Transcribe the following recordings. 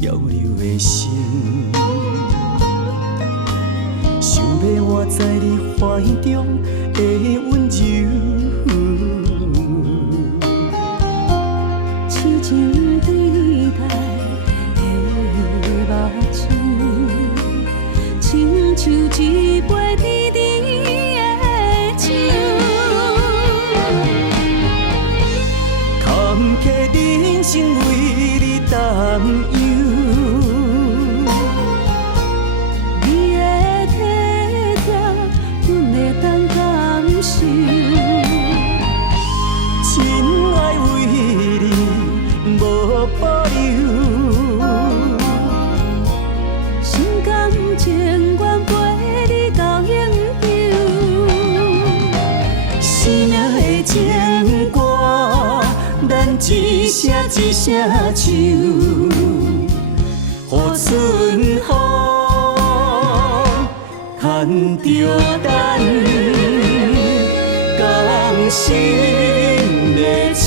漂流的心，想要活在你怀中的温柔。痴情对待的目睭，亲像一杯甜甜的酒。坎坷人生为你担忧，你的体贴，阮会当感受。真爱为你无保留，心甘情愿陪你到永久。生命的情歌，咱一声一声唱，予春雨牵着咱同心的手。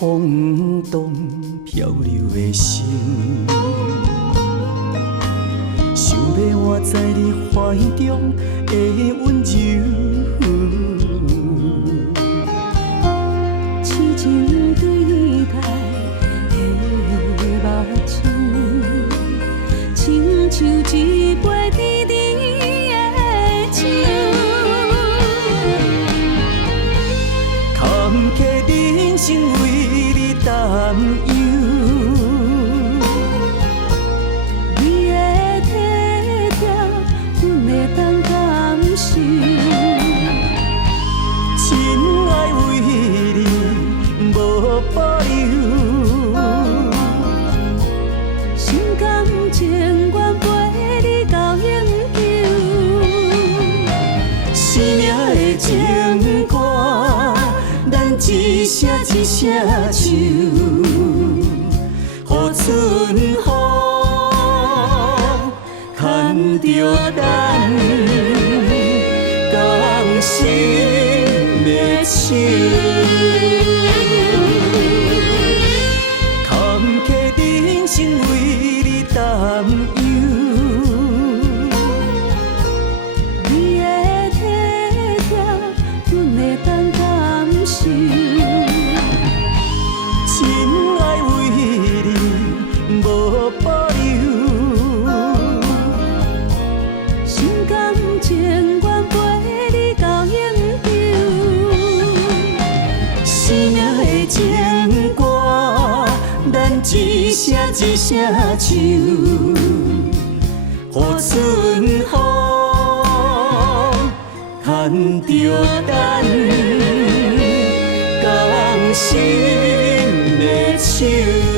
风动漂流的心，想要活在你怀中的温柔。痴情对待的目睭，亲像一杯甜甜的酒。坎坷人生为你担忧，你的体贴，阮会当感受。真爱为你无保留，心甘情愿陪你到永久。生命的情歌，咱一声一声唱，予春雨牵着咱同心的手。坎坷人生为你担忧，你的体贴，阮会当感受。真爱为你无保留，心甘情愿陪你到永久。生命的情歌，咱一声一声唱，予春雨牵着咱同心的手。